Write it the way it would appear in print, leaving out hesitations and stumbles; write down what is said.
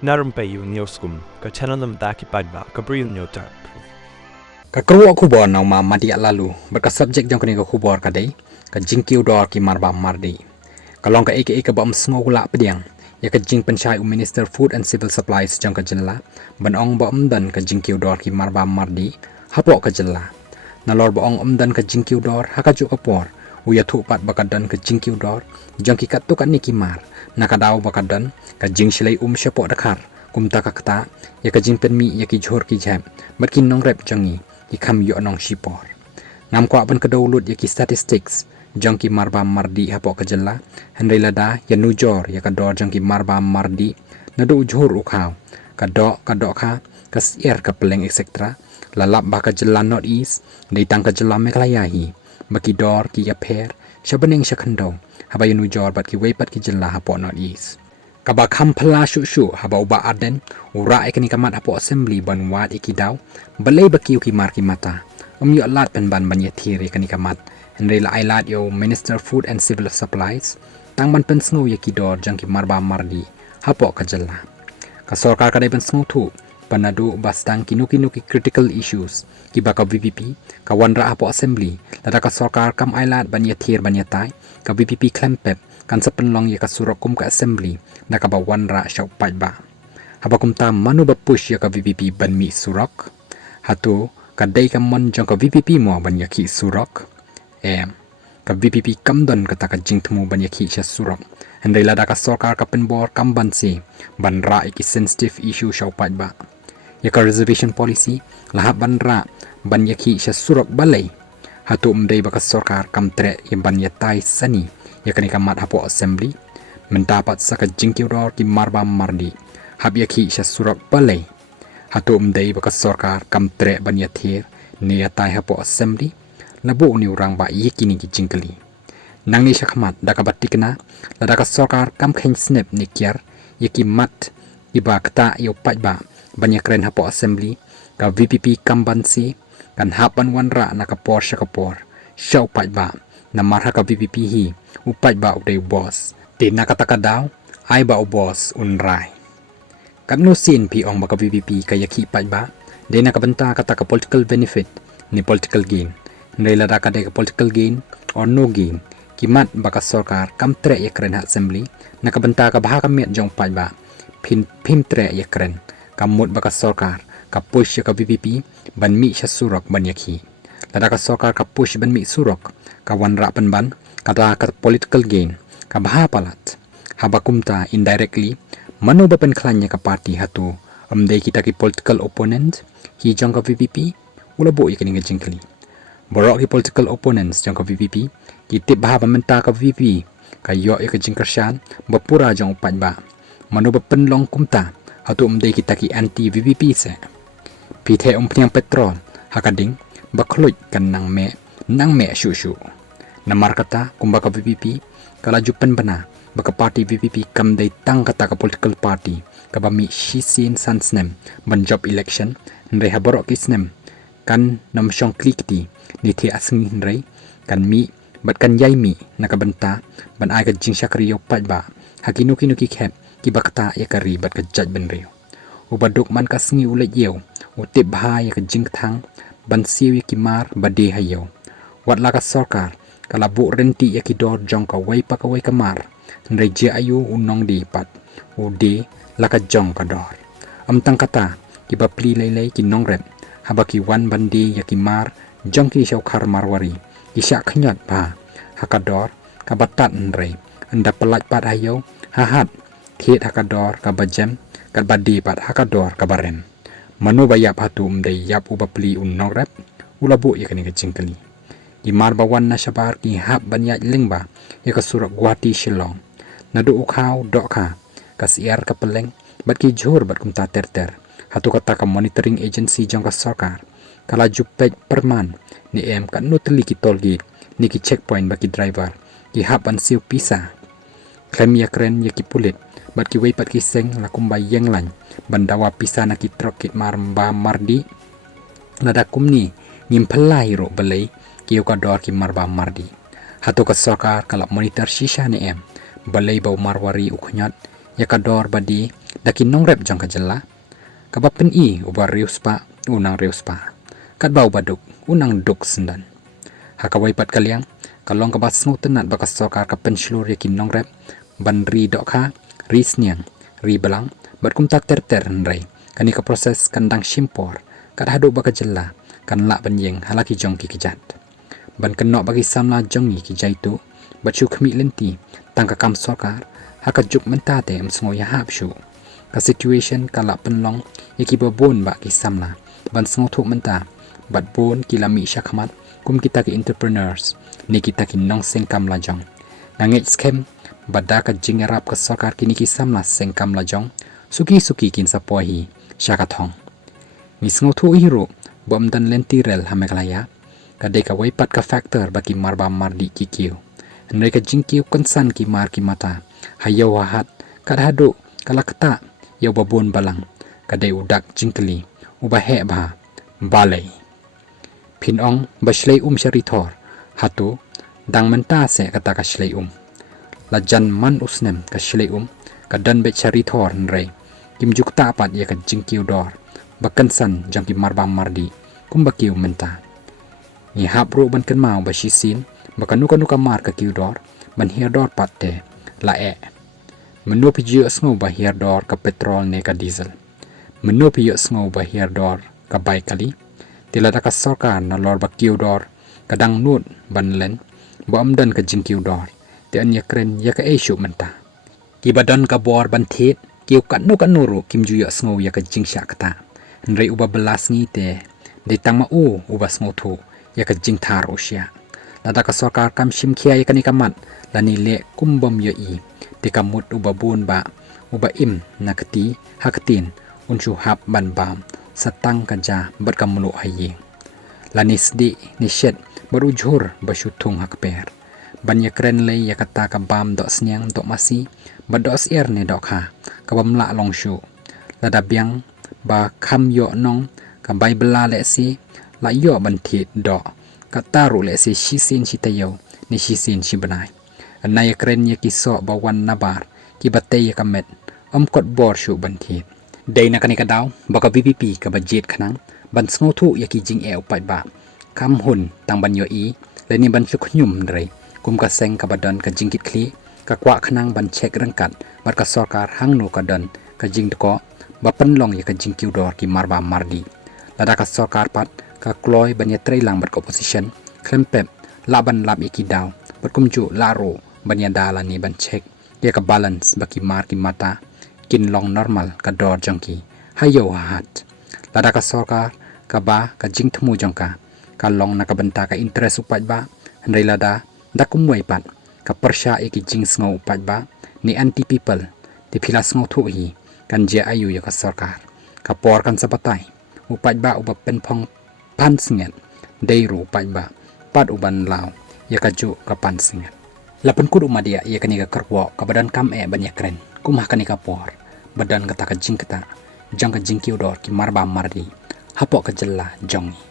Na Rympei U Hynñiewtrep ka channel nabynta ki paidbah ka Bri U Hynñiewtrep. Ka keruak khubor nang ma Madiah lalu berka subjek jong kini ka khubor ka dei ka Jingkiew dor ki Marbam mardi. Kalong ka aka ka bam sngo gula pediang ya ka jing Pynshai Minister Food and Civil Supplies jong ka jilla banong bam dan ka Jingkiew dor ki Marbam mardi hapok ka jilla. Nalor baong dan ka Jingkiew dor haka ju kapor uya thu pat bakadan ka Jingkiew dor jong ki kat tu kan ni ki mar nakadaw bakadan ka jing silai syapok dakar kumta ka kata ya ka jing penmi ya ki jhor ki jam matkin nong rep jongi ikam yo nong shipor ngam ko aban kedaulut ya ki statistics jong ki Marbam mardi hapok ka jella hendai lada ya nujor ya ka dor jong ki Marbam mardi nadu jhor ukhaw ka do kha ka sier ka peleng etc lalap ba ka jella north east dei tang ka jella meklayahi baki dor ki ya pher shabaneng shakhando haba ya nujor bat ki weipat ki jella hapok north east kaba kham phla shu haba uba aden ura ekni kamat apo assembly ban wat ikidaw balai baki ki mar ki mata yo lat pen ban ban yathiri kani kamat hendai la ailat yo Minister Food and Civil Supplies tang ban pen sngo yakidor jang ki Marbam mardi hapo ka jalla ka sarkar ka dai pen sngo thu panadu bastang kinuki critical issues ki baka VPP ka wanra hapo assembly lada ka sarkar kam ailat ban yathir ban yatai ka VPP klempep kan sepenlong ya ka surakum ka assembly na ka ba wanra syau paidbah habakum ta manu ba push ya ka VPP ban mi surak hatu kadai ka mon jong ka VPP mo ban yakhi surak ka VPP kamdon kata ka jingtmu ban yakhi sya surak hendai lada ka sarkar ka penbor kamban si ban ra iki sensitive issue syau paidbah ya ka reservation policy lahap ban ra ban yakhi sya surak balai hatu umdai ba ka sarkar kamtre ya ban yatai sani ya kani kamat hapo assembly mendapat saka Jingkiew dor ki Marbam mardi hab yakhi sya surak balai hatu umdai ba ka sarkar kamtre ban yathir ni yatai hapo assembly labu ni urang ba yekini ki jingkeli nang ni syakmat da ka batikna lada ka sarkar kam khen snap ni kyar yeki mat iba kata yo paidbah banyak keren hapo assembly ka VPP kambansi kan hapan wanra na ka por syau paidbah na marha ka VPP hi upaidbah udai boss ti na kata daw ai ba boss unrai kan no sin pi ong baka VPP ka yakhi paidbah de na ka banta kata ka political benefit ni political gain nila da ka de ka political gain or no gain kimat baka sarkar kam tre ya keren assembly na ka banta ka baha kamet jong paidbah pin tre ya keren kamut baka sarkar ka push ya ka VPP ban mi sya surak ban yakhi lada ka sarkar ka push ban mi surak ka wanra ban kata ka political gain ka baha palat habakumta indirectly mano ba pen klanya ka party hatu amdai kita ki political opponent hi jong ka VPP ulabo ikani nga jingkeli baroh ki political opponents jong ka VPP ki tip baha menta ka VP ka yo ka Kyrshan bapura jong paidbah mano ba pen long kumta hatu amdai kita ki anti VPP se pithe pniang petrol hakading bakhloj kan nang me shu namar kata kumbaka VPP kala jupen bana baka party VPP kam dai tang kata ka political party ka bami shisin sansnem ban job election ndai habaro kisnem kan nam syong klikti ni thi asngi ndai kan mi bat kan yai mi nakabanta ban ai ka jing syakriyo paidbah hakinu ki khep ki bakta ya kari bat ka jaj ban riyo ubaduk man ka sngi ulai yeu utip bha ya ka jing thang ban siwi ki mar bade hayo wat la ka sarkar kala bu renti yakidor jong ka wai pa ka wai kamar ndai je ayu unong di pat ude laka jong ka dor amtang kata ki ba pli lei ki nong rep habaki wan bandi yakimar jong ki syau khar marwari ki syak khnyat ba hakador ka batat ndai anda pelat pat ayo hahat thiet hakador ka bajem ka badi pat hakador ka barem manu bayap hatu umdai yap ubapli unong rep ulabu yakani ka jingkeli di marbawan na syabar ki hab banyak lingba ya ka surak Guwahati Shillong nadu ukhaw dokha ka siar ka peleng bat ki jhur bat kumta terter hatu kata ka monitoring agency jong ka sarkar kala jupej perman ni ka nutli ki tolgate ni ki checkpoint baki driver ki hab an siu pisa klem ya kren ya ki pulit bat ki wei pat ki seng la kumbay yeng lan bandawa pisa na ki truk ki Marbam mardi lada kumni ngim phalai ro balai kiyo ka dor ki Marbam mardi hatu ka sarkar kala monitor shisha ni balai bau marwari ukhnyat ya kador badi daki nongrep jong kajela ka bapen I uba riuspa unang riuspa kat bau baduk unang duk sendan haka waipat kaliang kalong ka basngu tenat baka sokar ka penslur yakin nongrep ban ri dokha ri Shyieng ri belang batkum ta ter nrai kani ka proses kandang shimpor kat hadu baka jela kan la banyeng halaki jong ki kijat ban kenok bagi samla jongi ki jaitu bachu khmi lenti tangka kam sokar haka juk mentate msngo ya hapshu ka situation kala penlong yaki babon ba ki samla ban sngo thuk menta bat bon kilami shakhamat kum kita ki entrepreneurs ni kita ki nong sengkam lajong nangej scam bada ka jingerap ka sokar kini ki samla sengkam lajong suki kin sapohi shakathong mi sngo thu hiro bom dan lenti rel hameklaya ka de ka waipat ka factor baki Marbam mardi Jingkiew mereka Jingkiew konsan ki mar ki mata hayo wahat kadhadu kalakta yo babon balang kadai udak jingkeli ubahe ba balai pinong bashlei syarithor hatu dang menta se kata ka shlei lajan man usnem ka shlei kadan be syarithor nrei kim jukta pat ya ka Jingkiew dor bakansan jang ki Marbam mardi kumbakiu menta ni hapro ban kan mau ba shisin bakanu mar ka kiudor ban hirdor patte la menu pijio sngo ba hirdor ka petrol ne ka diesel menu pijio sngo ba hirdor ka bai kali tilada ka sarkar na lor ba kiudor kadang nut ban len ba amdan ka Jingkiew dor te anya kren ya ka eshu menta ki badan ka bor ban thit kiu kanu kanuru kim juyo sngo ya ka jingsha kata nrei uba belas ngi te de tangma uba sngo thu ya ka jingthar usya lada ka sarkar kam shimkhia ya kani kamat lani le kumbam yo I te kamut uba bun ba uba im nakati hakatin unshu hap ban bam satang kaja berkamulu hayi lani sdi ni shet baru jhur bashutung hakper banya kren le ya kata ka bam do Shyieng do masi bados er ne dokha ka bamla longshu lada biang ba kham yo nong ka baibla le si la yo ban thit do kataru le si shisin chitayo ni shisin shibanai anaya kren ya kiso bawan nabar ki batay kamet kot bor shu ban thit day na kanika daw baka BPP ka budget khanang ban sngo thu ya ki Jingeh paidbah kam hun tang ban yo I le ni ban chuknyum nrei kum ka seng ka badan ka jingkit khli ka kwa khanang ban check rangkat bar ka sarkar hangno ka dan ka jingtko ba panlong ya ka Jingkiew dor ki Marbam mardi lada ka sarkar pat ka kloy banya trailang ber opposition klempep laban lab iki daw berkumju laro banya dala ni ban check ya ka balance baki mar ki mata kin long normal ka dor jongki hayo hat lada ka sarkar ka ba ka jingthmu jongka ka long na ka banta ka interest upat ba handai lada dakumwai pat ka persha iki jing sngo upat ba ni anti people ti phila sngo thu hi kan je ayu ya ka sarkar ka por kan sapatai upat ba uba penphong pan singet deiru paidbah pat uban lao ya kaju kapan singet lapan kudu Madiah ya kani ka kerwo ka badan kam banyak keren kumah kani ka por badan kata ka jingketa jang ka Jingkiew dor ki Marbam mardi hapok ka jella jongi